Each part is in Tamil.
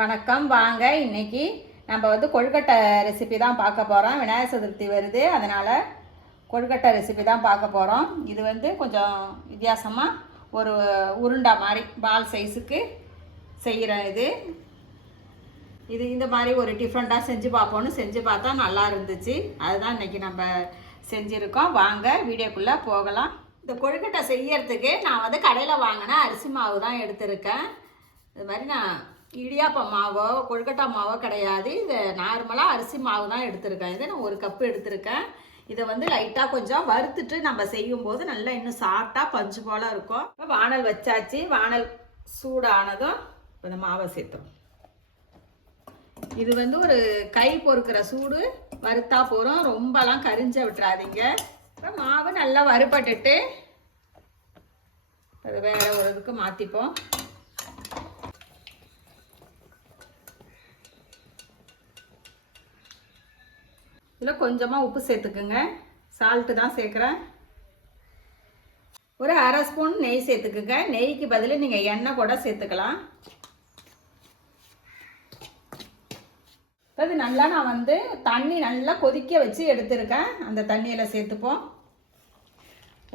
வணக்கம். வாங்க இன்னைக்கு நம்ம வந்து கொழுக்கட்டை ரெசிபி தான் பார்க்க போகிறோம் விநாயகர் சதுர்த்தி வருது. அதனால் கொழுக்கட்டை ரெசிபி தான் பார்க்க போகிறோம் இது வந்து கொஞ்சம் வித்தியாசமாக ஒரு உருண்டை மாதிரி பால் சைஸுக்கு செய்கிற இது. இது இந்த மாதிரி ஒரு டிஃப்ரெண்ட்டாக செஞ்சு பார்ப்போம்னு செஞ்சு பார்த்தா நல்லா இருந்துச்சு. அதுதான் இன்னைக்கு நம்ம செஞ்சுருக்கோம். வாங்க வீடியோக்குள்ளே போகலாம். இந்த கொழுக்கட்டை செய்யறதுக்கு நான் வந்து கடையில் வாங்கின அரிசி மாவு தான் எடுத்திருக்கேன். இது மாதிரி நான் இடியாப்ப மாவோ கொழுக்கட்டா மாவோ கிடையாது. இதை நார்மலாக அரிசி மாவு தான் எடுத்திருக்கேன். இதை நான் ஒரு கப்பு எடுத்திருக்கேன். இதை வந்து லைட்டாக கொஞ்சம் வறுத்துட்டு நம்ம செய்யும்போது நல்லா இன்னும் சாஃப்டாக பஞ்சு போல் இருக்கும். இப்போ வானல் வச்சாச்சு. வானல் சூடானதும் இப்போ இந்த மாவை சேர்த்தோம். இது வந்து ஒரு கை பொறுக்கிற சூடு. வறுத்தா போகிறோம் ரொம்பலாம் கரிஞ்ச விட்டுறாதீங்க. இப்போ மாவு நல்லா வறுபட்டுட்டு அது வேற ஒரு இதுக்கு மாற்றிப்போம் இதில் கொஞ்சமாக உப்பு சேர்த்துக்குங்க. சால்ட்டு தான் சேர்க்குறேன். ஒரு அரை ஸ்பூன் நெய் சேர்த்துக்குங்க. நெய்க்கு பதில் நீங்கள் எண்ணெய் கூட சேர்த்துக்கலாம். அது நல்லா நான் வந்து தண்ணி நல்லா கொதிக்க வச்சு எடுத்திருக்கேன். அந்த தண்ணியில் சேர்த்துப்போம்.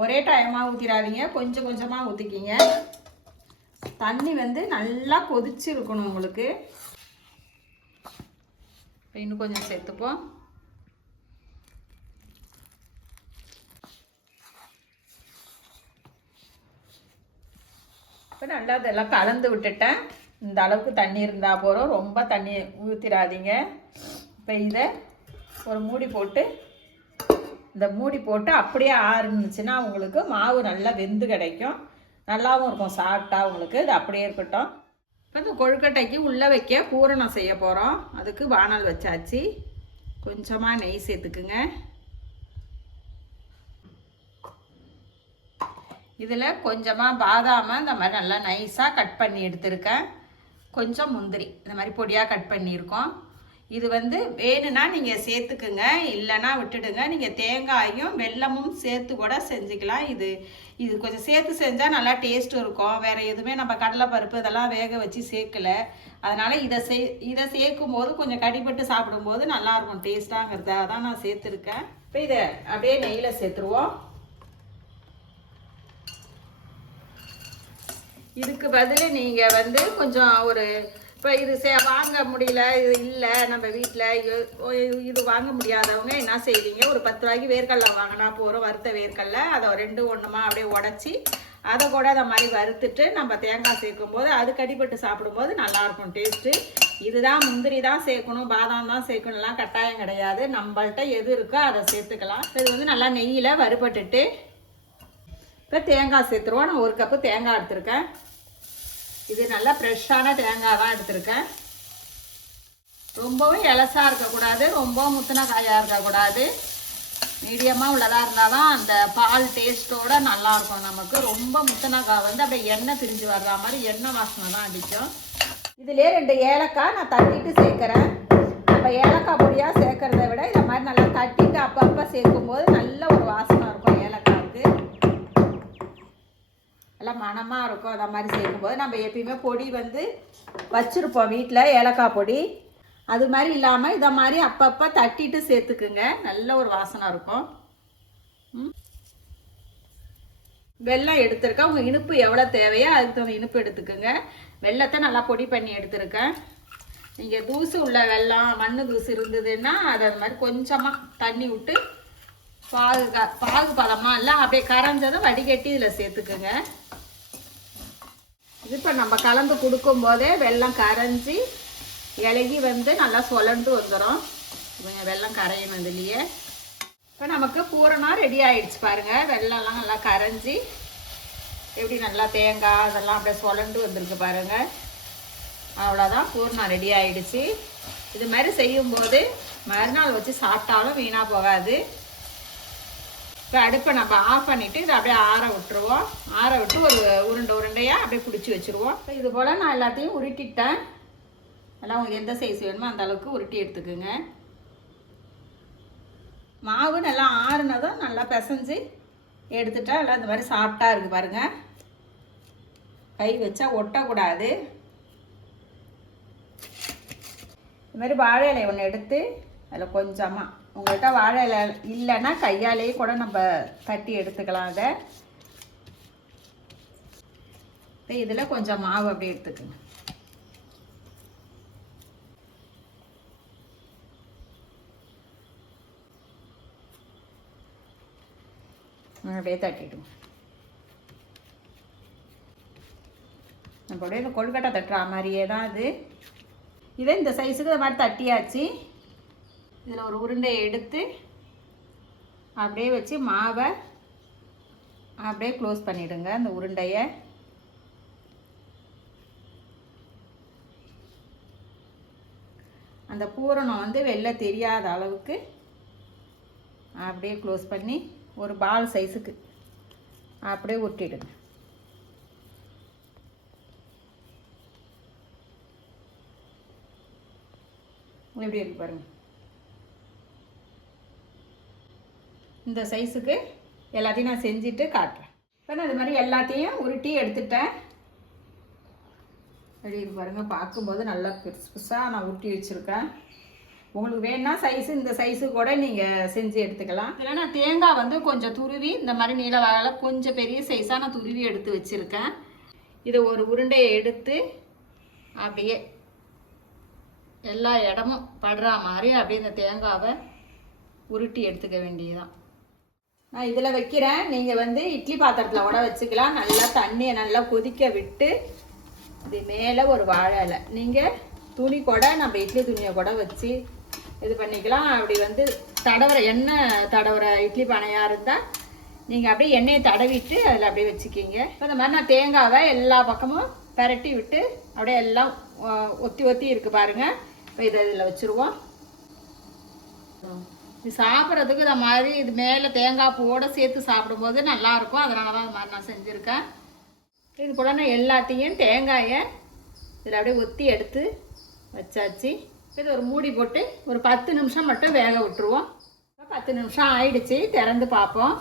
ஒரே டைமாக ஊற்றிடாதீங்க கொஞ்சம் கொஞ்சமாக ஊற்றிக்கிங்க தண்ணி வந்து நல்லா கொதிச்சு இருக்கணும் உங்களுக்கு இன்னும் கொஞ்சம் சேர்த்துப்போம். இப்போ நல்லா இதெல்லாம் கலந்து விட்டுட்டேன். இந்த அளவுக்கு தண்ணி இருந்தால் போகிறோம் ரொம்ப தண்ணி ஊற்றிடாதீங்க இப்போ இதை ஒரு மூடி போட்டு இந்த மூடி போட்டு அப்படியே ஆறுனுச்சுன்னா உங்களுக்கு மாவு நல்லா வெந்து கிடைக்கும். நல்லாவும் இருக்கும். சாப்பிட்டா உங்களுக்கு. இது அப்படியே இருக்கட்டும். இப்போ இந்த கொழுக்கட்டைக்கு உள்ளே வைக்க பூரணம் செய்ய போகிறோம் அதுக்கு வானல் வச்சாச்சு. கொஞ்சமாக நெய் சேர்த்துக்குங்க. இதில் கொஞ்சமாக பாதாமை இந்த மாதிரி நல்லா நைஸாக கட் பண்ணி எடுத்திருக்கேன். கொஞ்சம் முந்திரி இந்த மாதிரி பொடியாக கட் பண்ணியிருக்கோம். இது வந்து வேணும்னா நீங்கள் சேர்த்துக்குங்க இல்லைன்னா விட்டுடுங்க. நீங்கள் தேங்காயும் வெல்லமும் சேர்த்து கூட செஞ்சுக்கலாம். இது இது கொஞ்சம் சேர்த்து செஞ்சால் நல்லா டேஸ்ட்டும் இருக்கும். வேறு எதுவுமே நம்ம கடலைப்பருப்பு இதெல்லாம் வேக வச்சு சேர்க்கல. அதனால் இதை சே இதை சேர்க்கும் போது கொஞ்சம் கடிப்பட்டு சாப்பிடும்போது நல்லாயிருக்கும் டேஸ்ட்டாங்கிறத அதான் நான் சேர்த்துருக்கேன். இப்போ இதை அப்படியே நெய்யில் சேர்த்துருவோம். இதுக்கு பதில் நீங்கள் வந்து கொஞ்சம் ஒரு இப்போ இது சே வாங்க முடியல இது இல்லை நம்ம வீட்டில் இது வாங்க முடியாதவங்க என்ன செய்வீங்க ஒரு பத்து ரூபாய்க்கு வேர்க்கடலை வாங்கினா போகிறோம் வறுத்த வேர்க்கடலை அதை ரெண்டு ஒன்றுமா அப்படியே உடச்சி அதை கூட அதை மாதிரி வறுத்துட்டு நம்ம தேங்காய் சேர்க்கும் போது அது கடிப்பட்டு சாப்பிடும்போது நல்லாயிருக்கும் டேஸ்ட்டு இதுதான் முந்திரி தான் சேர்க்கணும் பாதாம் தான் சேர்க்கணும்லாம் கட்டாயம் கிடையாது. நம்மள்கிட்ட எது இருக்கோ அதை சேர்த்துக்கலாம். இது வந்து நல்லா நெய்யில் வறுபட்டுட்டு இப்போ தேங்காய் சேர்த்துருவோம். நான் ஒரு கப்பு தேங்காய் எடுத்திருக்கேன். இது நல்லா ஃப்ரெஷ்ஷான தேங்காய் தான் எடுத்திருக்கேன். ரொம்பவும் இலசாக இருக்கக்கூடாது. ரொம்பவும் முத்தின காயாக இருக்கக்கூடாது. மீடியமாக உள்ளதாக இருந்தால் தான் அந்த பால் டேஸ்ட்டோட நல்லாயிருக்கும் நமக்கு. ரொம்ப முத்தினக்காய் வந்து அப்படியே எண்ணெய் பிரிஞ்சு வர்ற மாதிரி எண்ணெய் வாசனை தான் அடிக்கும். இதிலே ரெண்டு ஏலக்காய் நான் தட்டிட்டு சேர்க்குறேன். நம்ம ஏலக்காய் பொடியாக சேர்க்குறத விட இதை மாதிரி நல்லா தட்டிட்டு அப்பப்போ சேர்க்கும்போது நல்ல ஒரு வாசனை இருக்கும். நல்லா மணமாக இருக்கும் அதை மாதிரி சேர்க்கும்போது நம்ம எப்பயுமே பொடி வந்து வச்சுருப்போம் வீட்டில் ஏலக்காய் பொடி. அது மாதிரி இல்லாமல் இதை மாதிரி அப்பப்போ தட்டிட்டு சேர்த்துக்குங்க. நல்ல ஒரு வாசனை இருக்கும். ம். வெல்லம் எடுத்திருக்கேன். உங்கள் இனிப்பு எவ்வளோ தேவையோ அதுக்கு தகுந்த இனிப்பு எடுத்துக்கோங்க. வெல்லத்தை நல்லா பொடி பண்ணி எடுத்திருக்கேன். நீங்கள் தூசு உள்ள வெல்லம் மண்ணு தூசு இருந்ததுன்னா அது அது மாதிரி கொஞ்சமாக தண்ணி விட்டு பாகு பாகு பதமாக இல்லை அப்படியே கரைஞ்சதும் வடிகட்டி இதில் சேர்த்துக்குங்க. இது இப்போ நம்ம கலந்து கொடுக்கும் போதே வெள்ளம் கரைஞ்சி இலகி வந்து நல்லா சொலண்டு வந்துடும் வெள்ளம் கரையணும் இதுலேயே இப்போ நமக்கு பூரணம் ரெடி ஆயிடுச்சு பாருங்கள் வெள்ளம்லாம் நல்லா கரைஞ்சி எப்படி நல்லா தேங்காய் அதெல்லாம் அப்படியே சொலண்டு வந்திருக்கு பாருங்கள் அவ்வளோதான் பூர்ணம் ரெடி ஆயிடுச்சு. இது மாதிரி செய்யும்போது மறுநாள் வச்சு சாப்பிட்டாலும் வீணாக போகாது. இப்போ அடுப்பை நம்ம ஆஃப் பண்ணிவிட்டு இதை அப்படியே ஆற விட்டுருவோம். ஆற விட்டு ஒரு உருண்டை உருண்டையாக அப்படியே பிடிச்சி வச்சுருவோம். இப்போ இது போல் நான் எல்லாத்தையும் உருட்டிட்டேன். எல்லாம் உங்களுக்கு எந்த சைஸ் வேணுமோ அந்த அளவுக்கு உருட்டி எடுத்துக்குங்க. மாவு நல்லா ஆறுனதும் நல்லா பிசைஞ்சு எடுத்துட்டா எல்லாம் இந்த மாதிரி சாஃப்டாக இருக்குது பாருங்கள் கை வச்சா ஒட்டக்கூடாது. இது மாதிரி வாழை இலையை ஒன்று எடுத்து அதில் கொஞ்சமாக உங்கள்கிட்ட வாழை இலை இல்லைன்னா கையாலேயே கூட நம்ம தட்டி எடுத்துக்கலாம் அதை. இப்போ இதில் கொஞ்சம் மாவு அப்படியே எடுத்துக்கோங்க. அப்படியே தட்டிடுவோம் நம்ம அப்படியே இந்த கொழுக்கட்டை தட்டுற மாதிரியே தான் அது. இதை இந்த சைஸுக்கு இந்த மாதிரி தட்டியாச்சு. இதில் ஒரு உருண்டையை எடுத்து அப்படியே வச்சு மாவை அப்படியே க்ளோஸ் பண்ணிவிடுங்க அந்த உருண்டையை. அந்த பூரணம் வந்து வெளில தெரியாத அளவுக்கு அப்படியே க்ளோஸ் பண்ணி ஒரு பால் சைஸுக்கு அப்படியே ஒட்டிடுங்க. எப்படி இருக்கு பாருங்கள் இந்த சைஸுக்கு எல்லாத்தையும் நான் செஞ்சுட்டு காட்டுறேன். இப்போ நான் இது மாதிரி எல்லாத்தையும் உருட்டி எடுத்துட்டேன். எப்படி பாருங்கள் பார்க்கும்போது நல்லா பெருசு பெருசாக நான் உருட்டி வச்சுருக்கேன். உங்களுக்கு வேணால் சைஸு இந்த சைஸு கூட நீங்கள் செஞ்சு எடுத்துக்கலாம். இதில் நான் தேங்காய் வந்து கொஞ்சம் துருவி இந்த மாதிரி நீல வகையில் கொஞ்சம் பெரிய சைஸாக நான் துருவி எடுத்து வச்சுருக்கேன். இதை ஒரு உருண்டையை எடுத்து அப்படியே எல்லா இடமும் படுற மாதிரி அப்படியே இந்த தேங்காவை உருட்டி எடுத்துக்க வேண்டியதுதான். நான் இதில் வைக்கிறேன். நீங்கள் வந்து இட்லி பாத்திரத்தில் கூட வச்சுக்கலாம். நல்லா தண்ணியை நல்லா கொதிக்க விட்டு இது மேலே ஒரு வாழை இலை. நீங்கள் துணி கூட நம்ம இட்லி துணியை கூட வச்சு இது பண்ணிக்கலாம். அப்படி வந்து தடவுற எண்ணெய் தடவுற இட்லி பானையாக இருந்தால் நீங்கள் அப்படியே எண்ணெயை தடவிட்டு அதில் அப்படியே வச்சுக்கிங்க. இப்போ இந்த மாதிரி நான் தேங்காவை எல்லா பக்கமும் பரட்டி விட்டு அப்படியே எல்லாம் ஒத்தி ஒத்தி இருக்கு பாருங்கள் இப்போ இதை இதில் வச்சுருவோம். இது சாப்பிட்றதுக்கு இந்த மாதிரி இது மேலே தேங்காய் பூவோட சேர்த்து சாப்பிடும்போது நல்லாயிருக்கும். அதனால தான் இது மாதிரி நான் செஞ்சுருக்கேன். இது கூட நான் எல்லாத்தையும் தேங்காயை இதில் அப்படியே ஒத்தி எடுத்து வச்சாச்சு. இது ஒரு மூடி போட்டு ஒரு பத்து நிமிஷம் மட்டும் வேக விட்டுருவோம். பத்து நிமிஷம் ஆயிடுச்சு. திறந்து பார்ப்போம்.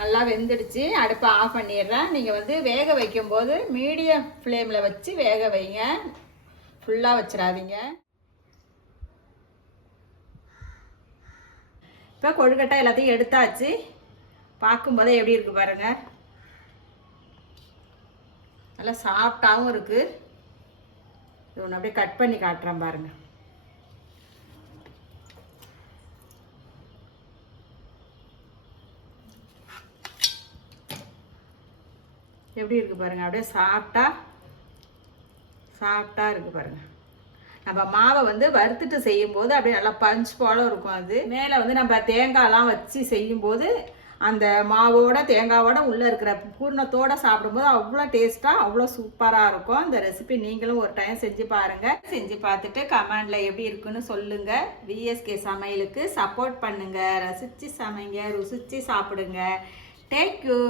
நல்லா வெந்துடுச்சு. அடுப்பை ஆஃப் பண்ணிடுறேன். நீங்கள் வந்து வேக வைக்கும்போது மீடியம் ஃப்ளேமில் வச்சு வேக வைங்க. ஃபுல்லாக வச்சிடாதீங்க. இப்போ கொழுக்கட்டை எல்லாத்தையும் எடுத்தாச்சு. பார்க்கும்போதே எப்படி இருக்குது பாருங்கள் நல்லா சாஃப்டாகவும் இருக்குது இது ஒன்று அப்படியே கட் பண்ணி காட்டுறேன் பாருங்கள் எப்படி இருக்குது பாருங்கள் அப்படியே சாஃப்டாக சாஃப்டாக இருக்குது பாருங்கள் நம்ம மாவை வந்து வறுத்துட்டு செய்யும்போது அப்படியே நல்லா பஞ்ச் போல இருக்கும் அது. மேலே வந்து நம்ம தேங்காய்லாம் வச்சு செய்யும்போது அந்த மாவோட தேங்காவோட உள்ளே இருக்கிற பூர்ணத்தோடு சாப்பிடும்போது அவ்வளோ டேஸ்ட்டாக அவ்வளோ சூப்பராக இருக்கும். இந்த ரெசிபி நீங்களும் ஒரு டைம் செஞ்சு பாருங்கள் செஞ்சு பார்த்துட்டு கமெண்டில் எப்படி இருக்குன்னு சொல்லுங்கள் விஎஸ்கே சமையலுக்கு சப்போர்ட் பண்ணுங்கள் ரசித்து சமைங்க ருசித்து சாப்பிடுங்க. Thank you you